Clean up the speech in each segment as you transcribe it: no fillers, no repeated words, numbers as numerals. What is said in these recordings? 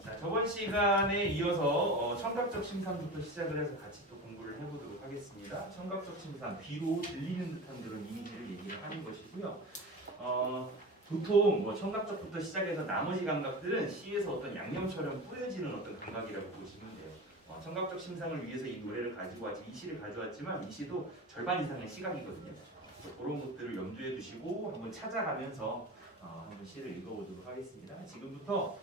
자, 저번 시간에 이어서 청각적 심상부터 시작을 해서 같이 또 공부를 해보도록 하겠습니다. 청각적 심상, 귀로 들리는 듯한 그런 이미지를 얘기를 하는 것이고요. 보통 뭐 청각적부터 시작해서 나머지 감각들은 시에서 어떤 양념처럼 뿌려지는 어떤 감각이라고 보시면 돼요. 청각적 심상을 위해서 이 노래를 가지고 왔지, 이 시를 가져왔지만 이 시도 절반 이상의 시각이거든요. 그런 것들을 염두에 두시고 한번 찾아가면서 한번 시를 읽어보도록 하겠습니다. 지금부터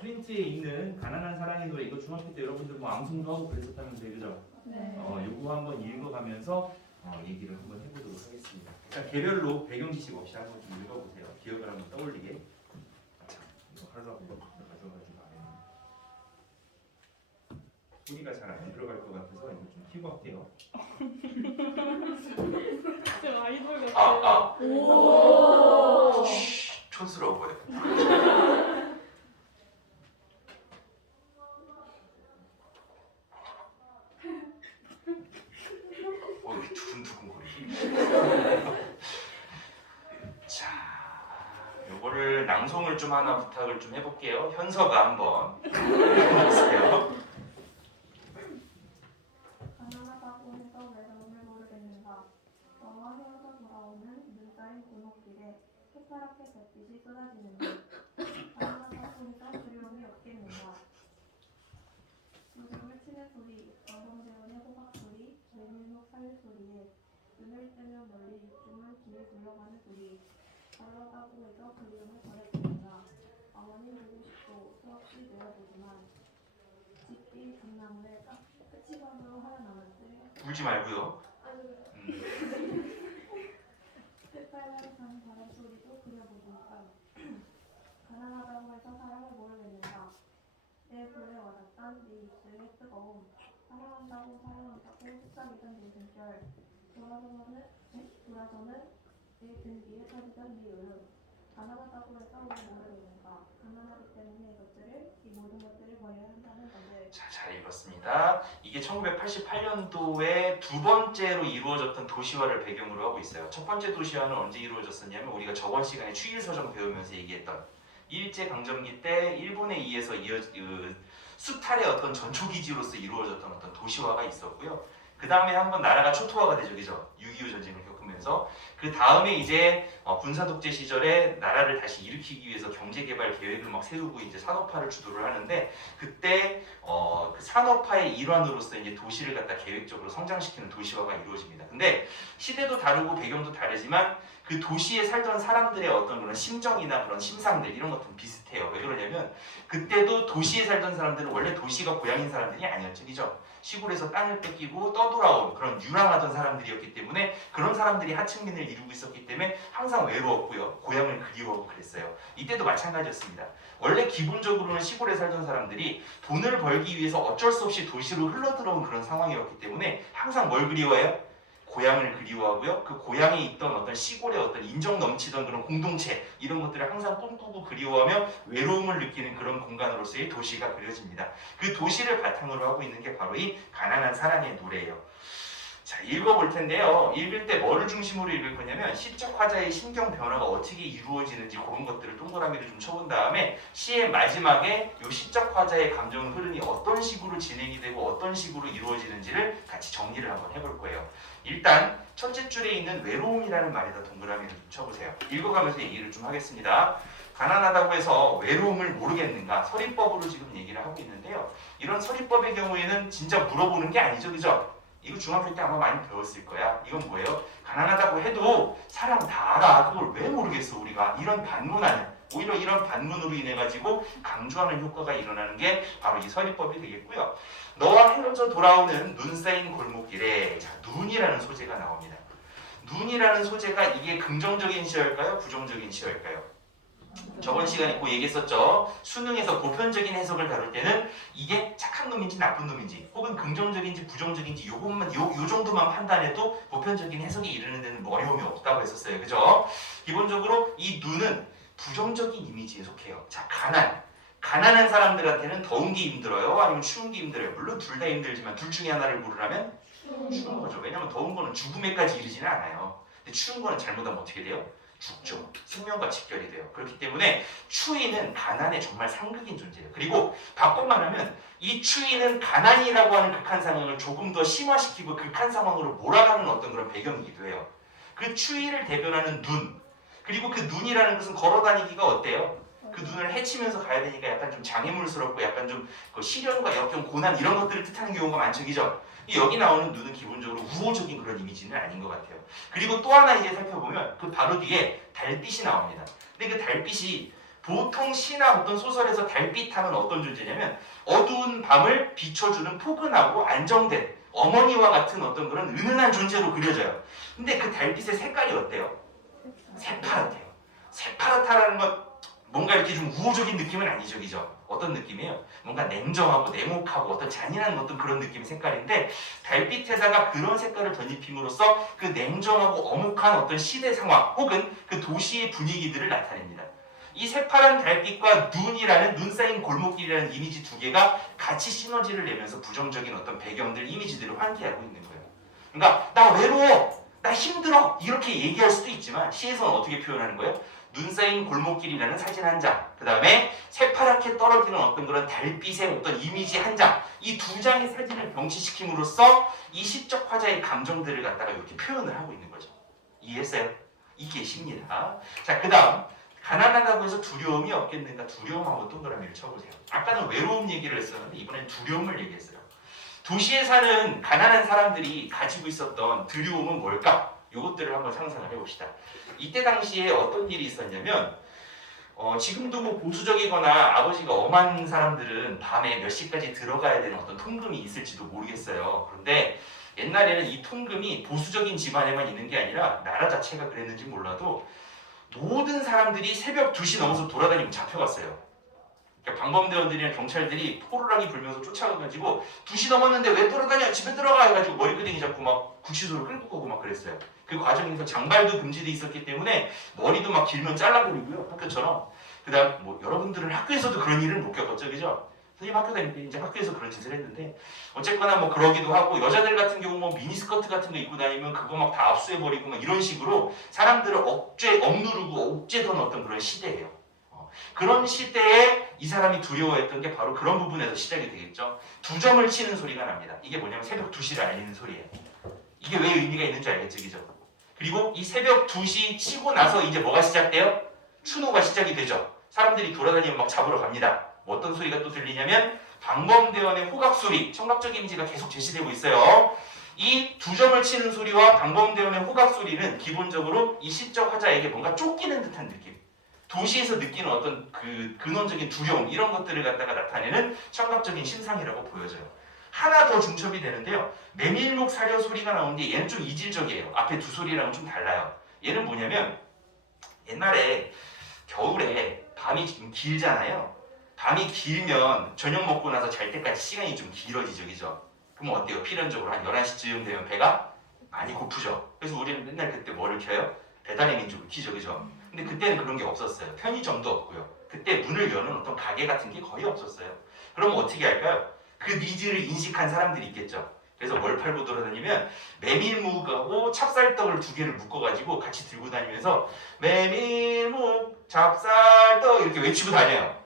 프린트에 있는 가난한 사랑의 노래, 이거 중학교 때 여러분들 뭐 앙송도 하고 그랬었다면서요, 그죠? 네. 요거 한번 읽어가면서 얘기를 한번 해보도록 하겠습니다. 일단 개별로 배경 지식 없이 한번 좀 읽어보세요. 기억을 한번 떠올리게. 자, 이거 하려고 가져가지고 소리가 잘 안 들어갈 것 같아서 이거 좀 키고 할게요. 좀 아이돌 같아요. 오. 촌스러워 보여. 이렇게 두근두근거리지? 자, 요거를 낭송을 좀 하나 부탁을 좀 해볼게요. 현서가 한번 해보세요. 가난하다고 해서 외로움을 모르겠는가. 너와 헤어져 돌아오는 눈 쌓인 골목길에 새파랗게 잿빛이 쏟아지는데 가난하다고 해서 그리움이 없겠는가. 요즘을 치는 소리, 어성재원의 호박 소리, 메밀목 살릴 소리에 눈을 뜨면 멀리 육중한 길을 굴러가는 소리. 가난하다고 해서 그리움을 버렸겠는가. 어머님 보고 싶고 수없이 내어보지만 집뒤 등나무에 끝이감으로 하나 남았대. 울지 말고요. 새빨간 바람 소리도 그려보니까 가난하다고 해서 사랑을 모르겠는가. 내 볼에 와닿던 네 입술의 뜨거움. 사랑한다고 속삭이던 네 숨결. 돌아서는 내 등 뒤에 터지던 네 울음. 가난하다고 해서 왜 모르겠는가. 가난하기 때문에 이 모든 것들을 버려야 한다는 건데. 자, 잘 읽었습니다. 이게 1988년도에 두 번째로 이루어졌던 도시화를 배경으로 하고 있어요. 첫 번째 도시화는 언제 이루어졌었냐면 우리가 저번 시간에 추일서점 배우면서 얘기했던 일제강점기 때 일본에 의해서 수탈의 어떤 전초기지로서 이루어졌던 어떤 도시화가 있었고요. 그 다음에 한번 나라가 초토화가 되죠, 그죠? 6.25 전쟁을 겪으면서 그 다음에 이제 군사독재 시절에 나라를 다시 일으키기 위해서 경제개발 계획을 막 세우고 이제 산업화를 주도를 하는데 그때 그 산업화의 일환으로서 이제 도시를 갖다 계획적으로 성장시키는 도시화가 이루어집니다. 근데 시대도 다르고 배경도 다르지만 그 도시에 살던 사람들의 어떤 그런 심정이나 그런 심상들 이런 것들은 비슷해요. 왜 그러냐면 그때도 도시에 살던 사람들은 원래 도시가 고향인 사람들이 아니었죠, 그죠? 시골에서 땅을 뺏기고 떠돌아온 그런 유랑하던 사람들이었기 때문에 그런 사람들이 하층민을 이루고 있었기 때문에 항상 외로웠고요. 고향을 그리워하고 그랬어요. 이때도 마찬가지였습니다. 원래 기본적으로는 시골에 살던 사람들이 돈을 벌기 위해서 어쩔 수 없이 도시로 흘러들어온 그런 상황이었기 때문에 항상 뭘 그리워해요? 고향을 그리워하고요. 그 고향에 있던 어떤 시골의 어떤 인정 넘치던 그런 공동체 이런 것들을 항상 꿈꾸고 그리워하며 외로움을 느끼는 그런 공간으로서의 도시가 그려집니다. 그 도시를 바탕으로 하고 있는 게 바로 이 가난한 사랑의 노래예요. 자, 읽어볼 텐데요. 읽을 때 뭐를 중심으로 읽을 거냐면 시적 화자의 심경 변화가 어떻게 이루어지는지 그런 것들을 동그라미를 좀 쳐본 다음에 시의 마지막에 이 시적 화자의 감정 흐름이 어떤 식으로 진행이 되고 어떤 식으로 이루어지는지를 같이 정리를 한번 해볼 거예요. 일단 첫째 줄에 있는 외로움이라는 말에다 동그라미를 좀 쳐보세요. 읽어가면서 얘기를 좀 하겠습니다. 가난하다고 해서 외로움을 모르겠는가 서리법으로 지금 얘기를 하고 있는데요. 이런 서리법의 경우에는 진짜 물어보는 게 아니죠, 그죠? 이거 중학교 때 아마 많이 배웠을 거야. 이건 뭐예요? 가난하다고 해도 사람 다 알아. 그걸 왜 모르겠어 우리가. 이런 반문하는, 오히려 이런 반문으로 인해 가지고 강조하는 효과가 일어나는 게 바로 이 서리법이 되겠고요. 너와 헤어져 돌아오는 눈 쌓인 골목길에, 자, 눈이라는 소재가 나옵니다. 눈이라는 소재가 이게 긍정적인 시어일까요? 부정적인 시어일까요? 저번 시간에 그 얘기했었죠. 수능에서 보편적인 해석을 다룰 때는 이게 착한 놈인지 나쁜 놈인지 혹은 긍정적인지 부정적인지 요 정도만 판단해도 보편적인 해석이 이르는 데는 뭐 어려움이 없다고 했었어요. 그죠? 기본적으로 이 눈은 부정적인 이미지에 속해요. 자, 가난한 사람들한테는 더운 게 힘들어요? 아니면 추운 게 힘들어요? 물론 둘 다 힘들지만 둘 중에 하나를 고르라면 추운 거죠. 왜냐면 더운 거는 죽음에까지 이르지는 않아요. 근데 추운 거는 잘못하면 어떻게 돼요? 죽죠. 생명과 직결이 돼요. 그렇기 때문에 추위는 가난의 정말 상극인 존재예요. 그리고 바꿔 말하면 이 추위는 가난이라고 하는 극한 상황을 조금 더 심화시키고 극한 상황으로 몰아가는 어떤 그런 배경이기도 해요. 그 추위를 대변하는 눈, 그리고 그 눈이라는 것은 걸어다니기가 어때요? 그 눈을 헤치면서 가야 되니까 약간 좀 장애물스럽고 약간 좀 시련과 역경, 고난 이런 것들을 뜻하는 경우가 많죠. 그죠? 여기 나오는 눈은 기본적으로 우호적인 그런 이미지는 아닌 것 같아요. 그리고 또 하나 이제 살펴보면 그 바로 뒤에 달빛이 나옵니다. 근데 그 달빛이 보통 시나 어떤 소설에서 달빛 하면 어떤 존재냐면 어두운 밤을 비춰주는 포근하고 안정된 어머니와 같은 어떤 그런 은은한 존재로 그려져요. 근데 그 달빛의 색깔이 어때요? 새파랗대요. 새파랗다라는 건 뭔가 이렇게 좀 우호적인 느낌은 아니죠, 그죠? 어떤 느낌이에요? 뭔가 냉정하고 냉혹하고 어떤 잔인한 어떤 그런 느낌의 색깔인데 달빛에다가 그런 색깔을 덧입힘으로써 그 냉정하고 엄혹한 어떤 시대 상황 혹은 그 도시의 분위기들을 나타냅니다. 이 새파란 달빛과 눈이라는 눈 쌓인 골목길이라는 이미지 두 개가 같이 시너지를 내면서 부정적인 어떤 배경들, 이미지들을 환기하고 있는 거예요. 그러니까 나 외로워, 나 힘들어 이렇게 얘기할 수도 있지만 시에서는 어떻게 표현하는 거예요? 눈 쌓인 골목길이라는 사진 한 장, 그 다음에 새파랗게 떨어지는 어떤 그런 달빛의 어떤 이미지 한 장, 이 두 장의 사진을 병치시킴으로써 이 시적 화자의 감정들을 갖다가 이렇게 표현을 하고 있는 거죠. 이해했어요? 이게 시입니다. 자, 그 다음 가난하다고 해서 두려움이 없겠는가? 두려움 한번 동그라미를 쳐보세요. 아까는 외로움 얘기를 했었는데 이번엔 두려움을 얘기했어요. 도시에 사는 가난한 사람들이 가지고 있었던 두려움은 뭘까? 이것들을 한번 상상을 해봅시다. 이때 당시에 어떤 일이 있었냐면 지금도 뭐 보수적이거나 아버지가 엄한 사람들은 밤에 몇 시까지 들어가야 되는 어떤 통금이 있을지도 모르겠어요. 그런데 옛날에는 이 통금이 보수적인 집안에만 있는 게 아니라 나라 자체가 그랬는지 몰라도 모든 사람들이 새벽 2시 넘어서 돌아다니면 잡혀갔어요. 그러니까 방범대원들이나 경찰들이 포르락이 불면서 쫓아가가지고 2시 넘었는데 왜 돌아다녀? 집에 들어가! 해가지고 머리끄댕이 잡고 막 구치소를 끌고 가고 막 그랬어요. 그 과정에서 장발도 금지돼 있었기 때문에 머리도 막 길면 잘라버리고요. 학교처럼. 그 다음 뭐 여러분들은 학교에서도 그런 일을 못 겪었죠. 그죠? 선생님 학교 다닐 때 이제 학교에서 그런 짓을 했는데 어쨌거나 뭐 그러기도 하고 여자들 같은 경우 뭐 미니스커트 같은 거 입고 다니면 그거 막 다 압수해버리고 막 이런 식으로 사람들을 억누르고 억제던 어떤 그런 시대예요. 그런 시대에 이 사람이 두려워했던 게 바로 그런 부분에서 시작이 되겠죠. 2점을 치는 소리가 납니다. 이게 뭐냐면 새벽 2시를 알리는 소리예요. 이게 왜 의미가 있는지 알겠죠, 그죠? 그리고 이 새벽 2시 치고 나서 이제 뭐가 시작돼요? 추노가 시작이 되죠. 사람들이 돌아다니면 막 잡으러 갑니다. 뭐 어떤 소리가 또 들리냐면 방범대원의 호각 소리, 청각적 이미지가 계속 제시되고 있어요. 이 2점을 치는 소리와 방범대원의 호각 소리는 기본적으로 이 시적 화자에게 뭔가 쫓기는 듯한 느낌, 도시에서 느끼는 어떤 그 근원적인 두려움 이런 것들을 갖다가 나타내는 청각적인 신상이라고 보여져요. 하나 더 중첩이 되는데요. 메밀묵 사려 소리가 나오는데 얘는 좀 이질적이에요. 앞에 두 소리랑은 좀 달라요. 얘는 뭐냐면 옛날에 겨울에 밤이 좀 길잖아요. 밤이 길면 저녁 먹고 나서 잘 때까지 시간이 좀 길어지죠. 그죠? 그럼 어때요? 필연적으로 한 11시쯤 되면 배가 많이 고프죠. 그래서 우리는 맨날 그때 뭐를 켜요? 배달의 민족을 켜죠. 그죠? 근데 그때는 그런 게 없었어요. 편의점도 없고요. 그때 문을 여는 어떤 가게 같은 게 거의 없었어요. 그럼 어떻게 할까요? 그 니즈를 인식한 사람들이 있겠죠. 그래서 뭘 팔고 돌아다니면 메밀묵하고 찹쌀떡을 2개를 묶어가지고 같이 들고 다니면서 메밀묵 찹쌀떡 이렇게 외치고 다녀요.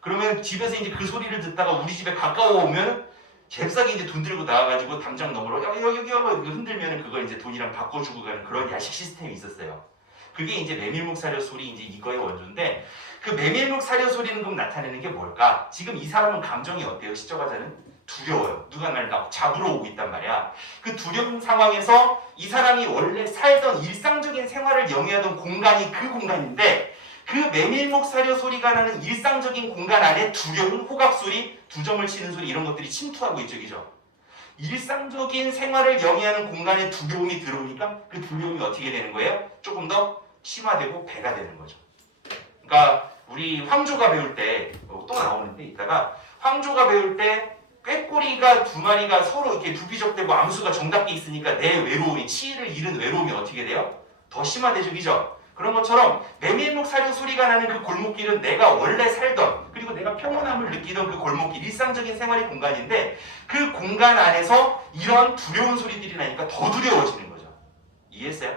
그러면 집에서 이제 그 소리를 듣다가 우리 집에 가까워 오면 잽싸게 이제 돈 들고 나와가지고 담장 너머로 여기 흔들면은 그걸 이제 돈이랑 바꿔주고 가는 그런 야식 시스템이 있었어요. 그게 이제 메밀묵 사려 소리 이제 이거의 원조인데 그 메밀묵 사려 소리는 그럼 나타내는 게 뭘까? 지금 이 사람은 감정이 어때요? 시적화자는 두려워요. 누가 날 잡으러 오고 있단 말이야. 그 두려운 상황에서 이 사람이 원래 살던 일상적인 생활을 영위하던 공간이 그 공간인데 그 메밀묵 사려 소리가 나는 일상적인 공간 안에 두려움, 호각 소리, 2점을 치는 소리 이런 것들이 침투하고 있죠. 그죠? 일상적인 생활을 영위하는 공간에 두려움이 들어오니까 그 두려움이 어떻게 되는 거예요? 조금 더 심화되고 배가 되는 거죠. 그러니까 우리 황조가 배울 때 또 나오는데 이따가 황조가 배울 때 꾀꼬리가 2마리가 서로 이렇게 두피적대고 암수가 정답게 있으니까 내 외로움이 치의를 잃은 외로움이 어떻게 돼요? 더 심화되죠. 그죠? 그런 것처럼 메밀묵 사료 소리가 나는 그 골목길은 내가 원래 살던 그리고 내가 평온함을 느끼던 그 골목길 일상적인 생활의 공간인데 그 공간 안에서 이런 두려운 소리들이 나니까 더 두려워지는 거죠. 이해했어요?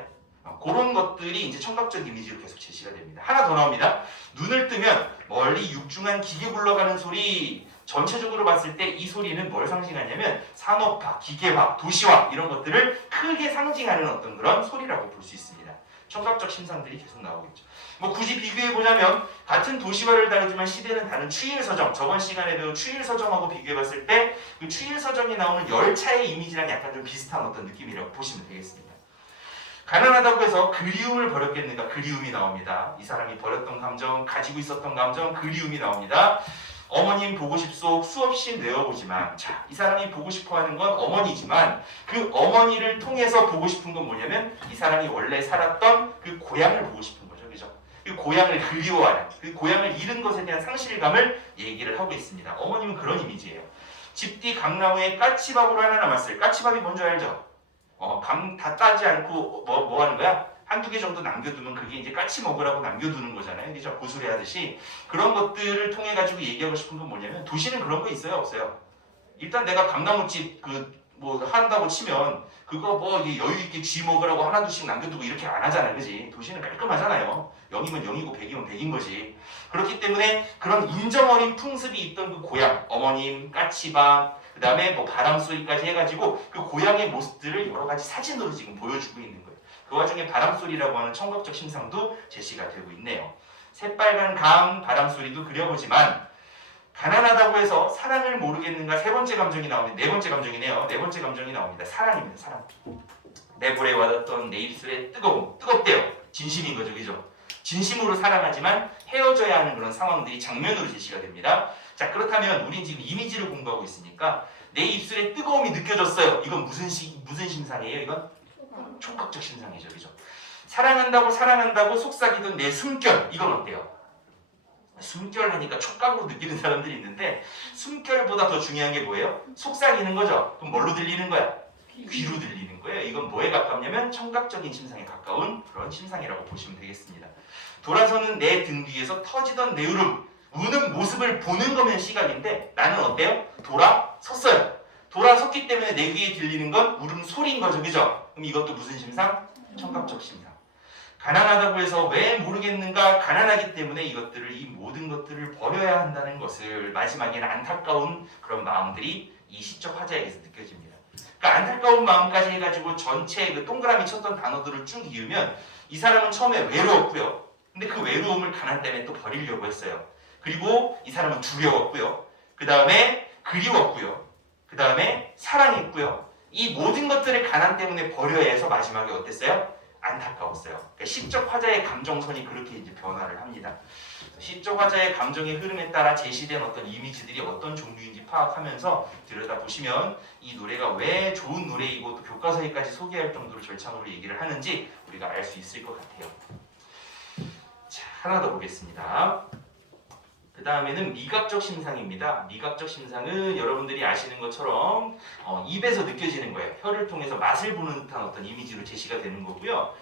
그런 것들이 이제 청각적 이미지로 계속 제시가 됩니다. 하나 더 나옵니다. 눈을 뜨면 멀리 육중한 기계 굴러가는 소리, 전체적으로 봤을 때 이 소리는 뭘 상징하냐면 산업화, 기계화, 도시화 이런 것들을 크게 상징하는 어떤 그런 소리라고 볼 수 있습니다. 청각적 심상들이 계속 나오겠죠. 뭐 굳이 비교해보자면 같은 도시화를 다루지만 시대는 다른 추일서정, 저번 시간에 배운 추일서정하고 비교해봤을 때 그 추일서정에 나오는 열차의 이미지랑 약간 좀 비슷한 어떤 느낌이라고 보시면 되겠습니다. 가난하다고 해서 그리움을 버렸겠는가? 그리움이 나옵니다. 이 사람이 버렸던 감정, 가지고 있었던 감정, 그리움이 나옵니다. 어머님 보고 싶소 수없이 내어보지만, 자, 이 사람이 보고 싶어하는 건 어머니지만 그 어머니를 통해서 보고 싶은 건 뭐냐면 이 사람이 원래 살았던 그 고향을 보고 싶은 거죠, 그죠? 그 고향을 그리워하는, 그 고향을 잃은 것에 대한 상실감을 얘기를 하고 있습니다. 어머님은 그런 이미지예요. 집뒤 강나무에 까치밥으로 하나 남았어요. 까치밥이 뭔지 알죠? 감 다 따지 않고 뭐 하는 거야? 한두 개 정도 남겨두면 그게 이제 까치 먹으라고 남겨두는 거잖아요. 그죠? 고수레 하듯이. 그런 것들을 통해 가지고 얘기하고 싶은 건 뭐냐면 도시는 그런 거 있어요? 없어요? 일단 내가 감나무집 뭐 한다고 치면 그거 뭐 여유 있게 쥐 먹으라고 하나둘씩 남겨두고 이렇게 안 하잖아요. 그지? 도시는 깔끔하잖아요. 0이면 0이고 100이면 100인 거지. 그렇기 때문에 그런 인정 어린 풍습이 있던 그 고향, 어머님, 까치밥, 그 다음에 뭐 바람소리까지 해가지고 그 고향의 모습들을 여러 가지 사진으로 지금 보여주고 있는 거예요. 그 와중에 바람소리라고 하는 청각적 심상도 제시가 되고 있네요. 새빨간 감, 바람소리도 그려보지만 가난하다고 해서 사랑을 모르겠는가? 세 번째 감정이 나오는데 네 번째 감정이네요. 네 번째 감정이 나옵니다. 사랑입니다. 사랑. 내 볼에 와닿던 내 입술에 뜨겁대요. 진심인 거죠, 그죠? 진심으로 사랑하지만 헤어져야 하는 그런 상황들이 장면으로 제시가 됩니다. 자, 그렇다면 우린 지금 이미지를 공부하고 있으니까 내 입술에 뜨거움이 느껴졌어요. 이건 무슨 심상이에요? 이건 촉각적 심상이죠, 그죠? 사랑한다고 속삭이던 내 숨결, 이건 어때요? 숨결 하니까 촉각으로 느끼는 사람들이 있는데 숨결보다 더 중요한 게 뭐예요? 속삭이는 거죠. 그럼 뭘로 들리는 거야? 귀로 들리는 거예요. 이건 뭐에 가깝냐면 청각적인 심상에 가까운 그런 심상이라고 보시면 되겠습니다. 돌아서는 내 등 뒤에서 터지던 내 울음, 우는 모습을 보는 거면 시각인데 나는 어때요? 돌아섰어요. 돌아섰기 때문에 내 귀에 들리는 건 울음소리인 거죠, 그죠? 그럼 이것도 무슨 심상? 청각적 심상. 가난하다고 해서 왜 모르겠는가? 가난하기 때문에 이 모든 것들을 버려야 한다는 것을 마지막에는 안타까운 그런 마음들이 이 시적 화자에게서 느껴집니다. 그러니까 안타까운 마음까지 해가지고 전체 그 동그라미 쳤던 단어들을 쭉 이으면 이 사람은 처음에 외로웠고요. 근데 그 외로움을 가난 때문에 또 버리려고 했어요. 그리고 이 사람은 두려웠고요. 그 다음에 그리웠고요. 그 다음에 사랑했고요. 이 모든 것들을 가난 때문에 버려야 해서 마지막에 어땠어요? 안타까웠어요. 그러니까 시적 화자의 감정선이 그렇게 이제 변화를 합니다. 시적 화자의 감정의 흐름에 따라 제시된 어떤 이미지들이 어떤 종류인지 파악하면서 들여다보시면 이 노래가 왜 좋은 노래이고 또 교과서에까지 소개할 정도로 절창으로 얘기를 하는지 우리가 알 수 있을 것 같아요. 자, 하나 더 보겠습니다. 그 다음에는 미각적 심상입니다. 미각적 심상은 여러분들이 아시는 것처럼 입에서 느껴지는 거예요. 혀를 통해서 맛을 보는 듯한 어떤 이미지로 제시가 되는 거고요.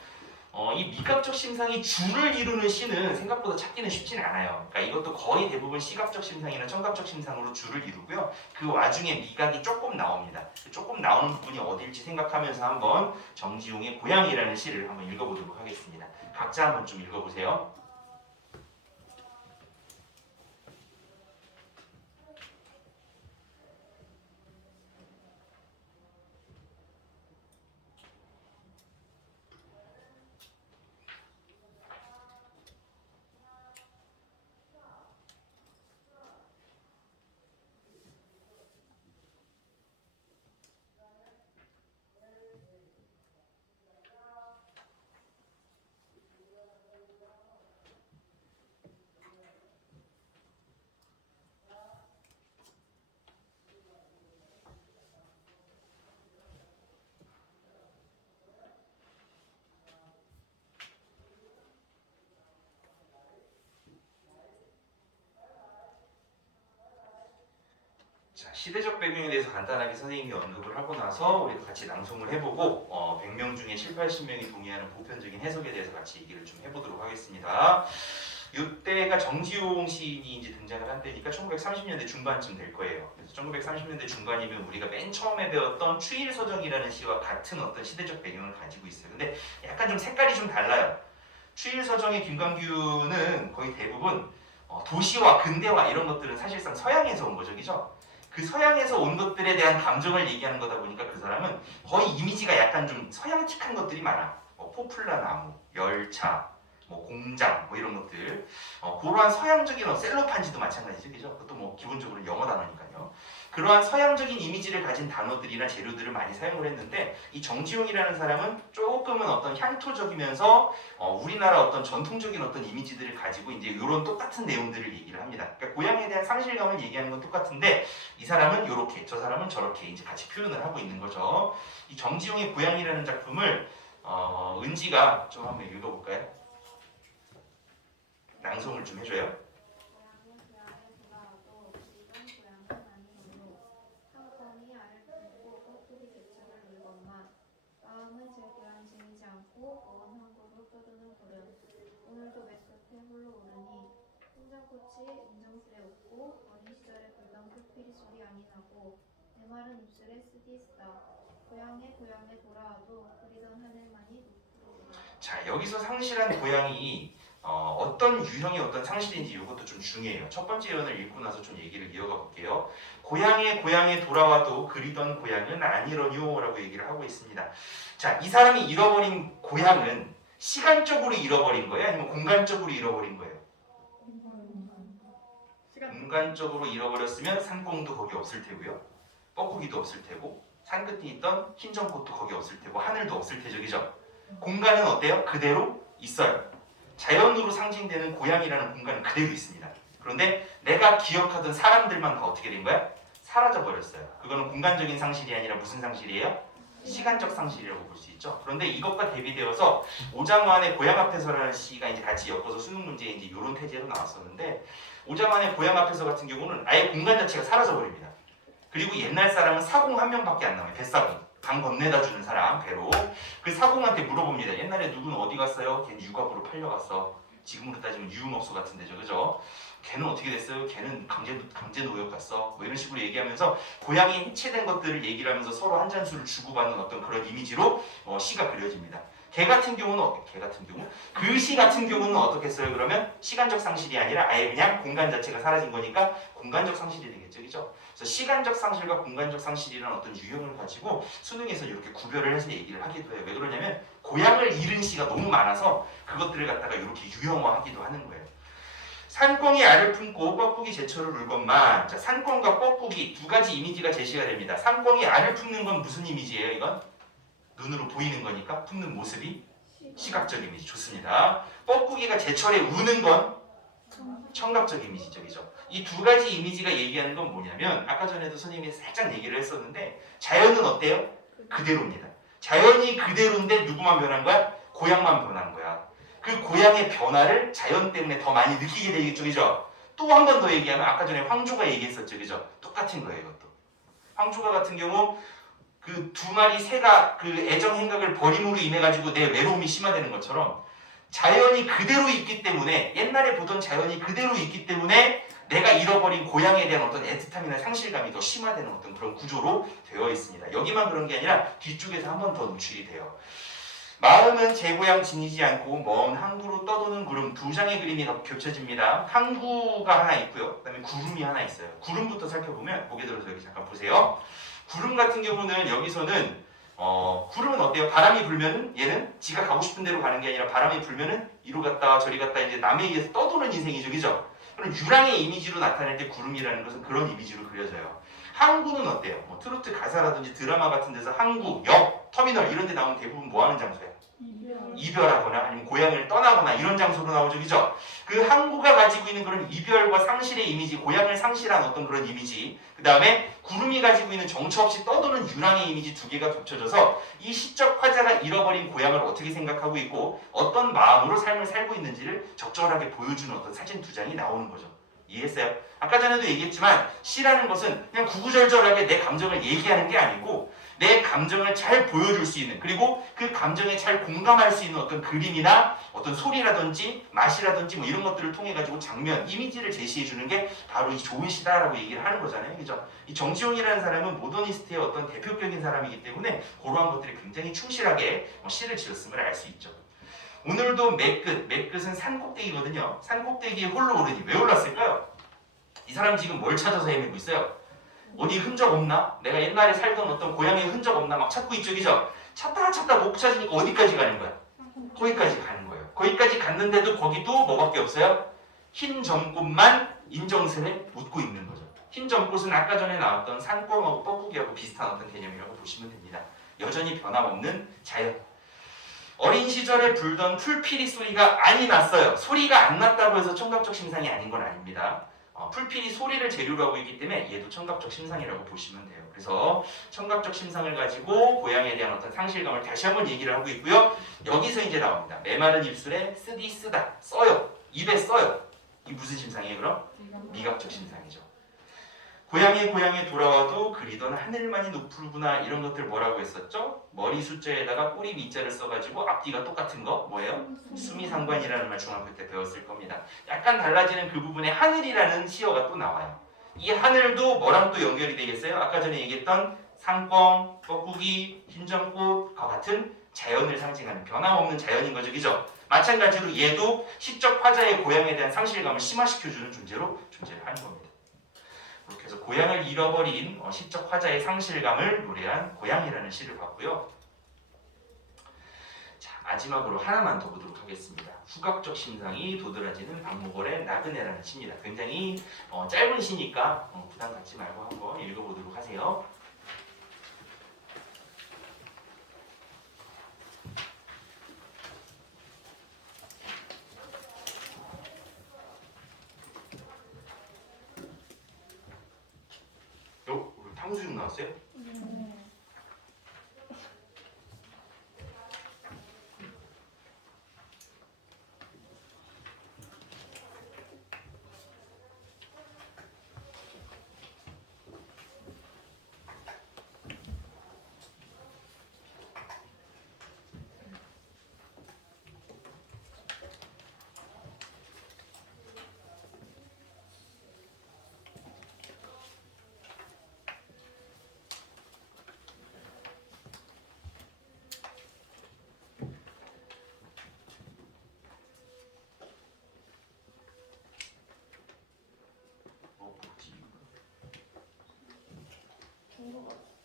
이 미각적 심상이 줄을 이루는 시는 생각보다 찾기는 쉽지는 않아요. 그러니까 이것도 거의 대부분 시각적 심상이나 청각적 심상으로 줄을 이루고요. 그 와중에 미각이 조금 나옵니다. 조금 나오는 부분이 어딜지 생각하면서 한번 정지용의 고양이라는 시를 한번 읽어보도록 하겠습니다. 각자 한번 좀 읽어보세요. 자, 시대적 배경에 대해서 간단하게 선생님이 언급을 하고 나서 우리가 같이 낭송을 해보고 100명 중에 7, 80명이 동의하는 보편적인 해석에 대해서 같이 얘기를 좀 해보도록 하겠습니다. 이때가 정지용 시인이 이제 등장을 한 때니까 1930년대 중반쯤 될 거예요. 그래서 1930년대 중반이면 우리가 맨 처음에 배웠던 추일서정이라는 시와 같은 어떤 시대적 배경을 가지고 있어요. 근데 약간 좀 색깔이 좀 달라요. 추일서정의 김광규는 거의 대부분 도시화, 근대화 이런 것들은 사실상 서양에서 온 거죠, 그죠? 그 서양에서 온 것들에 대한 감정을 얘기하는 거다 보니까 그 사람은 거의 이미지가 약간 좀 서양틱한 것들이 많아. 포플라 나무, 열차, 공장 이런 것들 그러한 서양적인 셀로판지도 마찬가지죠, 그죠? 그것도 기본적으로 영어 단어니까요. 그러한 서양적인 이미지를 가진 단어들이나 재료들을 많이 사용을 했는데 이 정지용이라는 사람은 조금은 어떤 향토적이면서 우리나라 어떤 전통적인 어떤 이미지들을 가지고 이제 이런 똑같은 내용들을 얘기를 합니다. 그러니까 고향에 대한 상실감을 얘기하는 건 똑같은데 이 사람은 이렇게, 저 사람은 저렇게 이제 같이 표현을 하고 있는 거죠. 이 정지용의 고향이라는 작품을 은지가 좀 한번 읽어볼까요? 낭송을 좀 해줘요. 고향은 고향에 돌아와도 그리던 고향은 아니오요. 상권이 알을 품고 껍데기 제철을 물건만 마음은 제 고향 지니지 않고 먼 항구로 떠드는 고련. 오늘도 맨끝에 홀로 오르니 홍장꽃이 은정스레 웃고 어린 시절에 불던 코끼리 소리 아니 나고 내 마른 입술에 쓰디 쓰다. 고향에 돌아와도 그리던 하늘만이 높고. 자, 여기서 상실한 고향이 어떤 유형의 어떤 상실인지 이것도 좀 중요해요. 첫 번째 예언을 읽고 나서 좀 얘기를 이어가 볼게요. 고향에 돌아와도 그리던 고향은 아니러뇨 라고 얘기를 하고 있습니다. 자, 이 사람이 잃어버린 고향은 시간적으로 잃어버린 거예요? 아니면 공간적으로 잃어버린 거예요? 공간적으로 잃어버렸으면 산공도 거기 없을 테고요. 뻐꾸기도 없을 테고 산 끝에 있던 흰정꽃도 거기 없을 테고 하늘도 없을 테죠, 그죠? 공간은 어때요? 그대로 있어요. 자연으로 상징되는 고향이라는 공간은 그대로 있습니다. 그런데 내가 기억하던 사람들만 다 어떻게 된 거야? 사라져 버렸어요. 그거는 공간적인 상실이 아니라 무슨 상실이에요? 시간적 상실이라고 볼 수 있죠. 그런데 이것과 대비되어서 오장환의 고향 앞에서라는 시가 이제 같이 엮어서 수능 문제에 이제 이런 태제로 나왔었는데 오장환의 고향 앞에서 같은 경우는 아예 공간 자체가 사라져 버립니다. 그리고 옛날 사람은 사공 한 명밖에 안 나와요. 뱃사공. 강 건네다 주는 사람 배로 그 사공한테 물어봅니다. 옛날에 누구는 어디 갔어요? 걔는 유곽으로 팔려갔어. 지금으로 따지면 유흥업소 같은 데죠, 그죠? 걔는 어떻게 됐어요? 걔는 강제 노역 갔어. 이런 식으로 얘기하면서 고향이 해체된 것들을 얘기를 하면서 서로 한 잔술을 주고받는 어떤 그런 이미지로 시가 그려집니다. 그 시 같은 경우는 어떻게 써요? 그러면 시간적 상실이 아니라 아예 그냥 공간 자체가 사라진 거니까 공간적 상실이 되겠죠, 그죠? 그래서 시간적 상실과 공간적 상실이라는 어떤 유형을 가지고 수능에서 이렇게 구별을 해서 얘기를 하기도 해요. 왜 그러냐면 고향을 잃은 시가 너무 많아서 그것들을 갖다가 이렇게 유형화하기도 하는 거예요. 산꿩이 알을 품고 뻐꾸기 제철을 울건만. 자, 산꿩과 뻐꾸기 두 가지 이미지가 제시가 됩니다. 산꿩이 알을 품는 건 무슨 이미지예요? 이건 눈으로 보이는 거니까 품는 모습이 시각적 이미지. 좋습니다. 뻐꾸기가 제철에 우는 건 청각적 이미지죠, 그죠? 이 두 가지 이미지가 얘기하는 건 뭐냐면 아까 전에도 선생님이 살짝 얘기를 했었는데 자연은 어때요? 그대로입니다. 자연이 그대로인데 누구만 변한 거야? 고향만 변한 거야. 그 고향의 변화를 자연 때문에 더 많이 느끼게 되겠죠, 그죠? 또 한 번 더 얘기하면 아까 전에 황조가 얘기했었죠, 그죠? 똑같은 거예요, 이것도. 황조가 같은 경우 그 두 마리 새가 그 애정 행각을 버림으로 인해 가지고 내 외로움이 심화되는 것처럼 자연이 그대로 있기 때문에 옛날에 보던 자연이 그대로 있기 때문에 내가 잃어버린 고향에 대한 어떤 애틋함이나 상실감이 더 심화되는 어떤 그런 구조로 되어 있습니다. 여기만 그런 게 아니라 뒤쪽에서 한 번 더 노출이 돼요. 마음은 제 고향 지니지 않고 먼 항구로 떠도는 구름. 두 장의 그림이 더 겹쳐집니다. 항구가 하나 있고요. 그 다음에 구름이 하나 있어요. 구름부터 살펴보면 고개 들어서 여기 잠깐 보세요. 구름 같은 경우는 여기서는 구름은 어때요? 바람이 불면은 얘는 지가 가고 싶은 대로 가는 게 아니라 바람이 불면은 이로 갔다 저리 갔다 이제 남에 의해서 떠도는 인생이죠, 그죠? 그럼 유랑의 이미지로 나타낼 때 구름이라는 것은 그런 이미지로 그려져요. 항구는 어때요? 트로트 가사라든지 드라마 같은 데서 항구, 역, 터미널 이런 데 나오면 대부분 뭐 하는 장소예요? 이별하거나 아니면 고향을 떠나거나 이런 장소로 나오죠, 그죠? 그 항구가 가지고 있는 그런 이별과 상실의 이미지, 고향을 상실한 어떤 그런 이미지, 그 다음에 구름이 가지고 있는 정처 없이 떠도는 유랑의 이미지 두 개가 겹쳐져서 이 시적 화자가 잃어버린 고향을 어떻게 생각하고 있고 어떤 마음으로 삶을 살고 있는지를 적절하게 보여주는 어떤 사진 두 장이 나오는 거죠. 이해했어요? 아까 전에도 얘기했지만 시라는 것은 그냥 구구절절하게 내 감정을 얘기하는 게 아니고 내 감정을 잘 보여줄 수 있는, 그리고 그 감정에 잘 공감할 수 있는 어떤 그림이나 어떤 소리라든지 맛이라든지 뭐 이런 것들을 통해 가지고 장면, 이미지를 제시해 주는 게 바로 이 좋은 시다라고 얘기를 하는 거잖아요. 그죠? 이 정지용이라는 사람은 모더니스트의 어떤 대표격인 사람이기 때문에 그러한 것들이 굉장히 충실하게 시를 지었음을 알 수 있죠. 오늘도 맥끝은 산꼭대기거든요. 산꼭대기에 홀로 오르니 왜 올랐을까요? 이 사람 지금 뭘 찾아서 헤매고 있어요? 어디 흔적 없나? 내가 옛날에 살던 어떤 고향의 흔적 없나? 막 찾고 있죠, 그죠? 찾다 못 찾으니까 어디까지 가는 거야? 거기까지 가는 거예요. 거기까지 갔는데도 거기도 뭐밖에 없어요? 흰 점꽃만 인정선에 묻고 있는 거죠. 흰 점꽃은 아까 전에 나왔던 산꽁하고 뻐꾸기하고 비슷한 어떤 개념이라고 보시면 됩니다. 여전히 변함없는 자연. 어린 시절에 불던 풀피리 소리가 많이 났어요. 소리가 안 났다고 해서 청각적 심상이 아닌 건 아닙니다. 풀필이 소리를 재료로 하고 있기 때문에 얘도 청각적 심상이라고 보시면 돼요. 그래서 청각적 심상을 가지고 고양이에 대한 어떤 상실감을 다시 한번 얘기를 하고 있고요. 여기서 이제 나옵니다. 메마른 입술에 쓰디 쓰다 써요. 입에 써요. 이 무슨 심상이에요 그럼? 미각적 심상이죠. 고양이에 돌아와도 그리던 하늘만이 높으구나 이런 것들 뭐라고 했었죠? 머리 숫자에다가 꼬리 밑자를 써가지고 앞뒤가 똑같은 거 뭐예요? 수미상관이라는 말 중학교 때 배웠을 겁니다. 약간 달라지는 그 부분에 하늘이라는 시어가 또 나와요. 이 하늘도 뭐랑 또 연결이 되겠어요? 아까 전에 얘기했던 산꿩, 뻐꾸기, 흰점꽃과 같은 자연을 상징하는 변함없는 자연인 거죠. 그죠? 마찬가지로 얘도 시적 화자의 고향에 대한 상실감을 심화시켜주는 존재로 존재를 하는 겁니다. 그렇게 해서 고향을 잃어버린 시적 화자의 상실감을 노래한 고향이라는 시를 봤고요. 자, 마지막으로 하나만 더 보도록 하겠습니다. 후각적 심상이 도드라지는 박목월의 나그네라는 시입니다. 굉장히 짧은 시니까 부담 갖지 말고 한번 읽어보도록 하세요. 탕수육 나왔어요?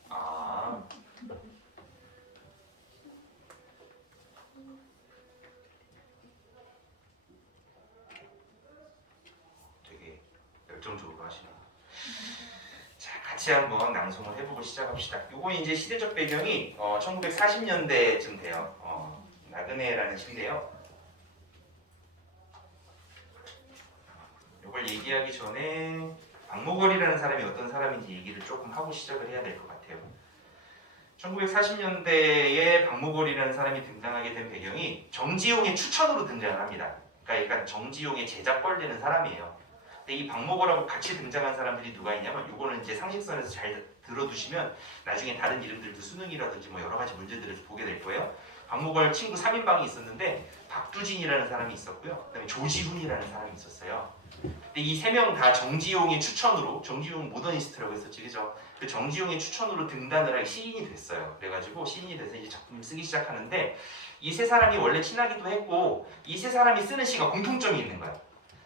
아, 되게 열정적으로 하시네. 자, 같이 한번 낭송을 해보고 시작합시다. 이건 이제 시대적 배경이 1940년대쯤 돼요. 나그네라는 시인데요. 이걸 얘기하기 전에 박목월이라는 사람이 어떤 사람인지 얘기를 조금 하고 시작을 해야 될 것 같아요. 1940년대에 박목월이라는 사람이 등장하게 된 배경이 정지용의 추천으로 등장을 합니다. 그러니까 약간 정지용의 제작벌 되는 사람이에요. 근데 이 박목월하고 같이 등장한 사람들이 누가 있냐면 이거는 이제 상식선에서 잘 들어두시면 나중에 다른 이름들도 수능이라든지 뭐 여러 가지 문제들을 보게 될 거예요. 박목월 친구 3인방이 있었는데 박두진이라는 사람이 있었고요. 그다음에 조지훈이라는 사람이 있었어요. 근데 이 세 명 다 정지용의 추천으로, 정지용 모더니스트라고 했었지, 그죠? 그 정지용의 추천으로 등단을 하게 시인이 됐어요. 그래가지고 시인이 돼서 이제 작품을 쓰기 시작하는데 이 세 사람이 원래 친하기도 했고 이 세 사람이 쓰는 시가 공통점이 있는 거야.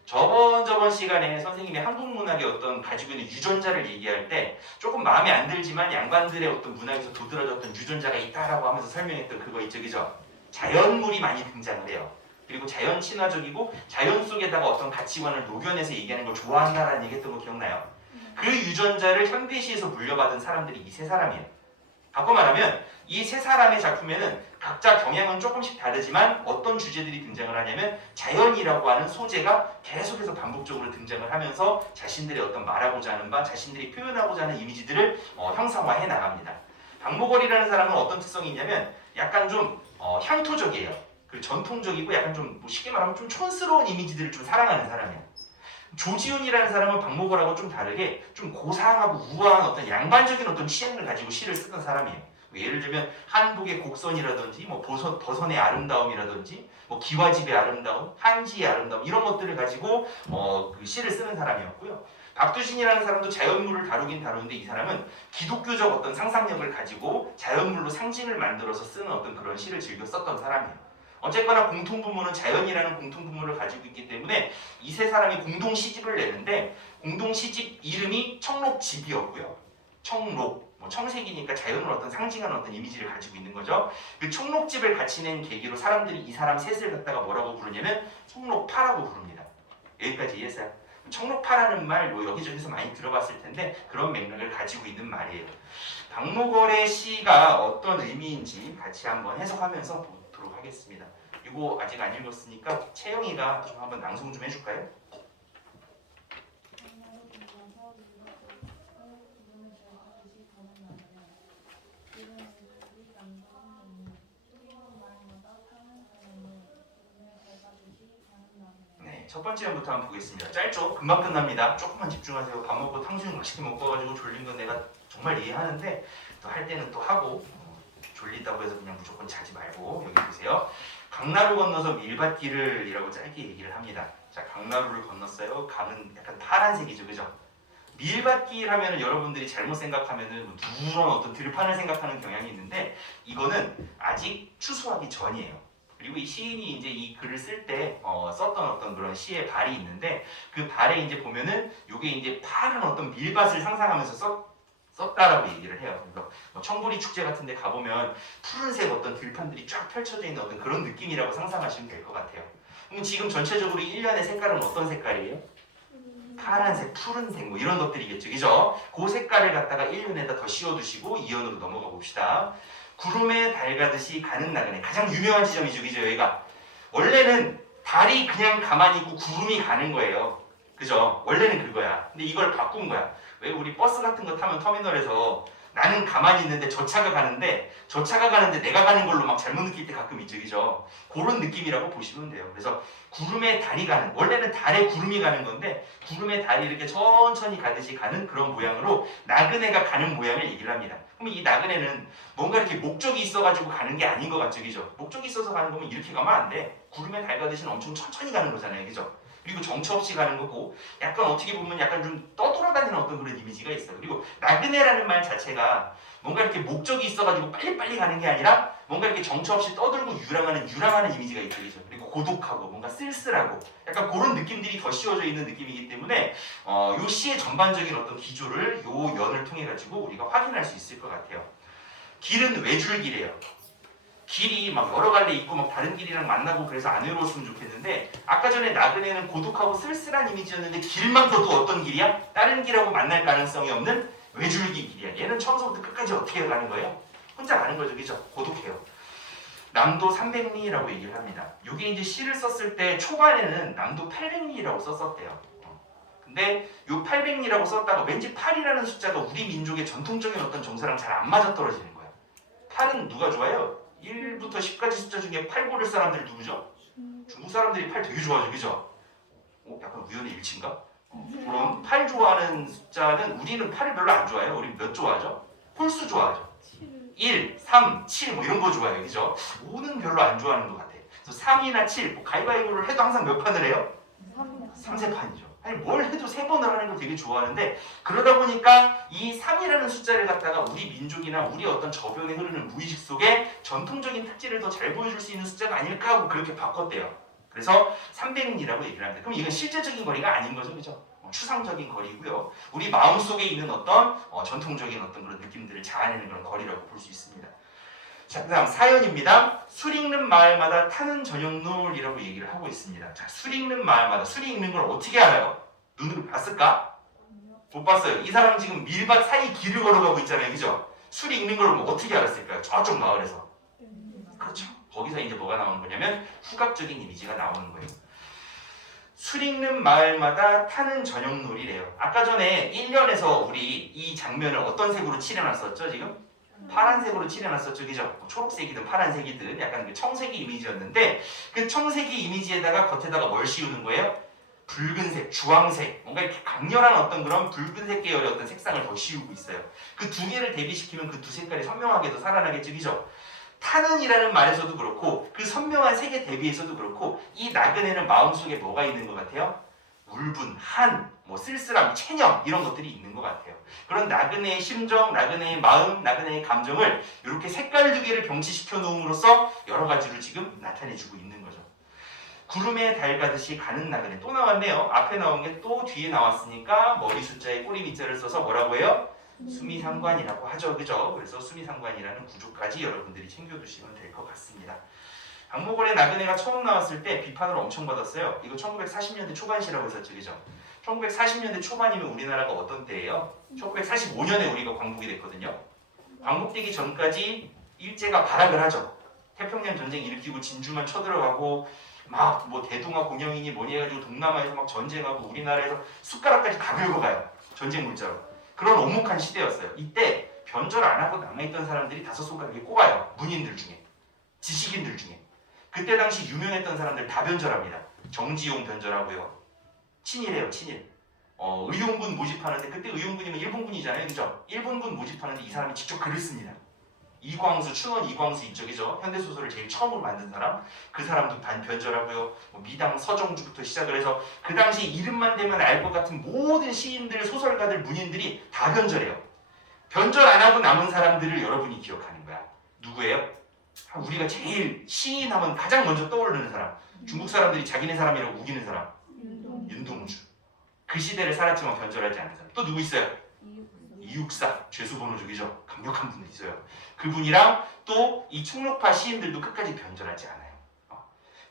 저번 시간에 선생님이 한국 문학의 어떤 가지고 있는 유전자를 얘기할 때 조금 마음에 안 들지만 양반들의 어떤 문학에서 도드라졌던 유전자가 있다라고 하면서 설명했던 그거 있죠, 그죠? 자연물이 많이 등장을 해요. 그리고 자연 친화적이고 자연 속에다가 어떤 가치관을 녹여내서 얘기하는 걸 좋아한다라는 얘기했던 거 기억나요? 그 유전자를 현대시에서 물려받은 사람들이 이 세 사람이에요. 바꿔 말하면 이 세 사람의 작품에는 각자 경향은 조금씩 다르지만 어떤 주제들이 등장을 하냐면 자연이라고 하는 소재가 계속해서 반복적으로 등장을 하면서 자신들의 어떤 말하고자 하는 바, 자신들이 표현하고자 하는 이미지들을 형상화해 나갑니다. 박목월이라는 사람은 어떤 특성이 있냐면 약간 좀 향토적이에요. 그리고 전통적이고 약간 좀 쉽게 말하면 좀 촌스러운 이미지들을 좀 사랑하는 사람이에요. 조지훈이라는 사람은 박목월하고 좀 다르게 좀 고상하고 우아한 어떤 양반적인 어떤 취향을 가지고 시를 쓰던 사람이에요. 예를 들면 한복의 곡선이라든지 뭐 버선의 아름다움이라든지 뭐 기와집의 아름다움, 한시의 아름다움 이런 것들을 가지고 그 시를 쓰는 사람이었고요. 박두신이라는 사람도 자연물을 다루긴 다루는데 이 사람은 기독교적 어떤 상상력을 가지고 자연물로 상징을 만들어서 쓰는 어떤 그런 시를 즐겨 썼던 사람이에요. 어쨌거나 공통분모는 자연이라는 공통분모를 가지고 있기 때문에 이 세 사람이 공동 시집을 내는데 공동 시집 이름이 청록집이었고요. 청록, 뭐 청색이니까 자연을 어떤 상징하는 어떤 이미지를 가지고 있는 거죠. 그 청록집을 같이 낸 계기로 사람들이 이 사람 셋을 갖다가 뭐라고 부르냐면 청록파라고 부릅니다. 여기까지 이해했어요? 청록파라는 말 여기저기서 많이 들어봤을 텐데 그런 맥락을 가지고 있는 말이에요. 박노걸의 시가 어떤 의미인지 같이 한번 해석하면서 보도록 하겠습니다. 이거 아직 안 읽었으니까 채영이가 좀 한번 낭송 좀 해줄까요? 네, 첫 번째 연부터 한번 보겠습니다. 짧죠? 금방 끝납니다. 조금만 집중하세요. 밥 먹고 탕수육 맛있게 먹고 와가지고 졸린 건 내가 정말 이해하는데 또 할 때는 또 하고 졸리다고 해서 그냥 무조건 자지 말고 여기 보세요. 강나루 건너서 밀밭길을 이라고 짧게 얘기를 합니다. 자, 강나루를 건넜어요. 강은 약간 파란색이죠, 그죠? 밀밭길 하면은 여러분들이 잘못 생각하면은 누런 어떤 들판을 생각하는 경향이 있는데 이거는 아직 추수하기 전이에요. 그리고 이 시인이 이제 이 글을 쓸 때 썼던 어떤 그런 시의 발이 있는데 그 발에 이제 보면은 이게 이제 파란 어떤 밀밭을 상상하면서 썼다라고 얘기를 해요. 그래서 뭐 청보리 축제 같은 데 가보면 푸른색 어떤 들판들이 쫙 펼쳐져 있는 어떤 그런 느낌이라고 상상하시면 될 것 같아요. 그럼 지금 전체적으로 1년의 색깔은 어떤 색깔이에요? 파란색, 푸른색 뭐 이런 것들이겠죠. 그죠? 그 색깔을 갖다가 1년에다 더 씌워두시고 2년으로 넘어가 봅시다. 구름에 달 가듯이 가는 나그네. 가장 유명한 지점이죠. 그죠? 여기가. 원래는 달이 그냥 가만히 있고 구름이 가는 거예요. 그죠? 원래는 그거야. 근데 이걸 바꾼 거야. 왜 우리 버스 같은 거 타면 터미널에서 나는 가만히 있는데 저 차가 가는데 내가 가는 걸로 막 잘못 느낄 때 가끔 있죠. 그죠? 그런 느낌이라고 보시면 돼요. 그래서 구름에 달이 가는, 원래는 달에 구름이 가는 건데 구름에 달이 이렇게 천천히 가듯이 가는 그런 모양으로 나그네가 가는 모양을 얘기를 합니다. 그럼 이 나그네는 뭔가 이렇게 목적이 있어가지고 가는 게 아닌 것 같죠. 그죠? 목적이 있어서 가는 거면 이렇게 가면 안 돼. 구름에 달 가듯이는 엄청 천천히 가는 거잖아요. 그죠? 그리고 정처 없이 가는 거고 약간 어떻게 보면 약간 좀 떠돌아다니는 어떤 그런 이미지가 있어요. 그리고 나그네라는 말 자체가 뭔가 이렇게 목적이 있어가지고 빨리빨리 가는 게 아니라 뭔가 이렇게 정처 없이 떠들고 유랑하는 이미지가 있죠. 그죠? 그리고 고독하고 뭔가 쓸쓸하고 약간 그런 느낌들이 더 씌워져 있는 느낌이기 때문에 요 시의 전반적인 어떤 기조를 요 연을 통해 가지고 우리가 확인할 수 있을 것 같아요. 길은 외줄기래요. 길이 막 여러 갈래 있고 막 다른 길이랑 만나고 그래서 안 외로웠으면 좋겠는데 아까 전에 나그네는 고독하고 쓸쓸한 이미지였는데 길만 둬도 어떤 길이야? 다른 길하고 만날 가능성이 없는 외줄기 길이야. 얘는 처음부터 끝까지 어떻게 가는 거예요? 혼자 가는 거죠. 그죠? 고독해요. 남도 300리라고 얘기를 합니다. 이게 이제 시를 썼을 때 초반에는 남도 800리라고 썼었대요. 근데 요 800리라고 썼다가 왠지 8이라는 숫자가 우리 민족의 전통적인 어떤 정서랑 잘 안 맞아떨어지는 거야. 8은 누가 좋아해요? 1부터 10까지 숫자 중에 8 고를 사람들이 누구죠? 중국 사람들이 8 되게 좋아하죠. 그죠? 약간 우연의 일치인가? 그럼 8 좋아하는 숫자는 우리는 8을 별로 안 좋아해요. 우리 몇 좋아하죠? 홀수 좋아하죠. 1, 3, 7 뭐 이런 거 좋아해요. 그죠? 5는 별로 안 좋아하는 것 같아. 그래서 3이나 7, 뭐 가위바위보를 해도 항상 몇 판을 해요? 3세판이죠. 아니 뭘 해도 3번을 하는 걸 되게 좋아하는데 그러다 보니까 이 3이라는 숫자를 갖다가 우리 민족이나 우리 어떤 저변에 흐르는 무의식 속에 전통적인 특질을 더 잘 보여줄 수 있는 숫자가 아닐까 하고 그렇게 바꿨대요. 그래서 300이라고 얘기를 합니다. 그럼 이건 실제적인 거리가 아닌 거죠. 그죠? 추상적인 거리고요. 우리 마음속에 있는 어떤 전통적인 어떤 그런 느낌들을 자아내는 그런 거리라고 볼 수 있습니다. 자, 그 다음 사연입니다. 술 읽는 마을마다 타는 저녁놀이라고 얘기를 하고 있습니다. 자, 술 읽는 마을마다 술이 읽는 걸 어떻게 알아요? 눈으로 봤을까? 못 봤어요. 이 사람 지금 밀밭 사이 길을 걸어가고 있잖아요. 그죠? 술이 읽는 걸 어떻게 알았을까요? 저쪽 마을에서. 그렇죠. 거기서 이제 뭐가 나오는 거냐면 후각적인 이미지가 나오는 거예요. 술 읽는 마을마다 타는 저녁놀이래요. 아까 전에 1년에서 우리 이 장면을 어떤 색으로 칠해놨었죠? 지금? 파란색으로 칠해놨었죠. 그죠? 초록색이든 파란색이든 약간 그 청색이 이미지였는데 그 청색이 이미지에다가 겉에다가 뭘 씌우는 거예요? 붉은색, 주황색, 뭔가 이렇게 강렬한 어떤 그런 붉은색 계열의 어떤 색상을 더 씌우고 있어요. 그 두 개를 대비시키면 그 두 색깔이 선명하게도 살아나겠죠, 그죠? 타는이라는 말에서도 그렇고 그 선명한 색에 대비해서도 그렇고 이 나그네는 마음속에 뭐가 있는 것 같아요? 울분, 한, 뭐 쓸쓸함, 체념 이런 것들이 있는 것 같아요. 그런 나그네의 심정, 나그네의 마음, 나그네의 감정을 이렇게 색깔 두 개를 병치시켜 놓음으로써 여러 가지로 지금 나타내주고 있는 거죠. 구름에 달 가듯이 가는 나그네 또 나왔네요. 앞에 나온 게 또 뒤에 나왔으니까 머리 숫자에 꼬리 밑자를 써서 뭐라고 해요? 수미상관이라고 하죠. 그죠? 그래서 수미상관이라는 구조까지 여러분들이 챙겨두시면 될 것 같습니다. 박목월의 나그네가 처음 나왔을 때 비판을 엄청 받았어요. 이거 1940년대 초반시라고 했었죠. 그죠? 1940년대 초반이면 우리나라가 어떤 때예요? 1945년에 우리가 광복이 됐거든요. 광복되기 전까지 일제가 발악을 하죠. 태평양 전쟁 일으키고 진주만 쳐들어가고 막 뭐 대동아 공영이니 뭐니 해가지고 동남아에서 막 전쟁하고 우리나라에서 숟가락까지 다 긁어가요. 전쟁 물자로. 그런 오목한 시대였어요. 이때 변절 안 하고 남아있던 사람들이 다섯 손가락에 꼽아요. 문인들 중에, 지식인들 중에. 그때 당시 유명했던 사람들 다 변절합니다. 정지용 변절하고요. 친일이에요, 친일. 의용군 모집하는데 그때 의용군이면 일본군이잖아요, 그죠? 일본군 모집하는데 이 사람이 직접 글을 씁니다. 이광수, 춘원 이광수 이쪽이죠. 현대소설을 제일 처음으로 만든 사람. 그 사람도 변절하고요. 미당 서정주부터 시작을 해서 그 당시 이름만 대면 알 것 같은 모든 시인들, 소설가들, 문인들이 다 변절해요. 변절 안 하고 남은 사람들을 여러분이 기억하는 거야. 누구예요? 우리가 제일 시인하면 가장 먼저 떠오르는 사람. 중국 사람들이 자기네 사람이라고 우기는 사람. 윤동주. 그 시대를 살았지만 변절하지 않은 사람. 또 누구 있어요? 이육사. 죄수번호족이죠. 강력한 분이 있어요. 그분이랑 또 이 충록파 시인들도 끝까지 변절하지 않아요.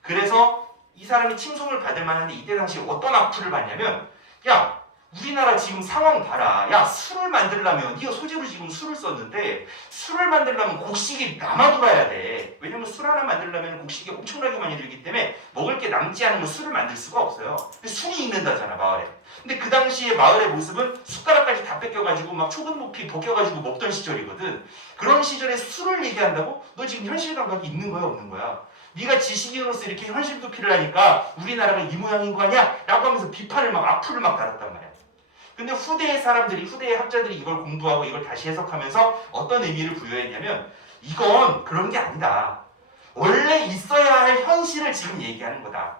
그래서 이 사람이 칭송을 받을 만한데 이때 당시에 어떤 악플을 받냐면 야 우리나라 지금 상황 봐라. 야 술을 만들려면 네가 소재로 지금 술을 썼는데 술을 만들려면 곡식이 남아돌아야 돼. 왜냐면 술 하나 만들려면 곡식이 엄청나게 많이 들기 때문에 먹을 게 남지 않으면 술을 만들 수가 없어요. 근데 술이 익는다잖아 마을에. 근데 그 당시에 마을의 모습은 숟가락까지 다 뺏겨가지고 막 초근 높이 벗겨가지고 먹던 시절이거든. 그런 시절에 술을 얘기한다고? 너 지금 현실 감각이 있는 거야 없는 거야? 네가 지식인으로서 이렇게 현실 도피를 하니까 우리나라가 이 모양인 거 아니야? 라고 하면서 비판을 막 악플을 막 달았단 말이야. 근데 후대의 사람들이, 후대의 학자들이 이걸 공부하고 이걸 다시 해석하면서 어떤 의미를 부여했냐면 이건 그런 게 아니다. 원래 있어야 할 현실을 지금 얘기하는 거다.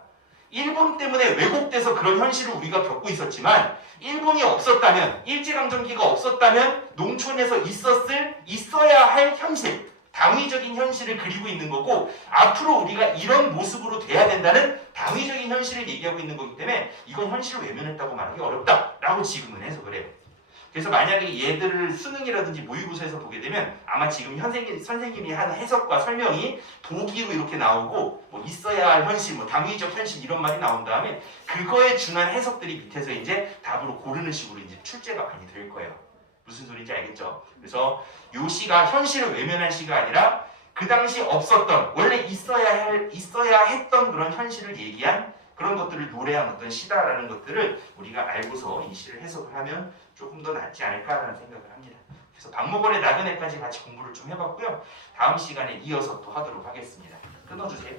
일본 때문에 왜곡돼서 그런 현실을 우리가 겪고 있었지만 일본이 없었다면, 일제강점기가 없었다면 농촌에서 있어야 할 현실, 당위적인 현실을 그리고 있는 거고 앞으로 우리가 이런 모습으로 돼야 된다는 당위적인 현실을 얘기하고 있는 거기 때문에 이건 현실을 외면했다고 말하기 어렵다라고 지금은 해석을 해요. 그래서 만약에 얘들을 수능이라든지 모의고사에서 보게 되면 아마 지금 선생님이 하는 해석과 설명이 보기로 이렇게 나오고 뭐 있어야 할 현실, 뭐 당위적 현실 이런 말이 나온 다음에 그거에 준한 해석들이 밑에서 이제 답으로 고르는 식으로 이제 출제가 많이 될 거예요. 무슨 소리인지 알겠죠? 그래서 요 시가 현실을 외면한 시가 아니라 그 당시 없었던 원래 있어야 했던 그런 현실을 얘기한 그런 것들을 노래한 어떤 시다라는 것들을 우리가 알고서 이 시를 해석을 하면 조금 더 낫지 않을까라는 생각을 합니다. 그래서 박목월의 나그네까지 같이 공부를 좀 해봤고요. 다음 시간에 이어서 또 하도록 하겠습니다. 끊어주세요.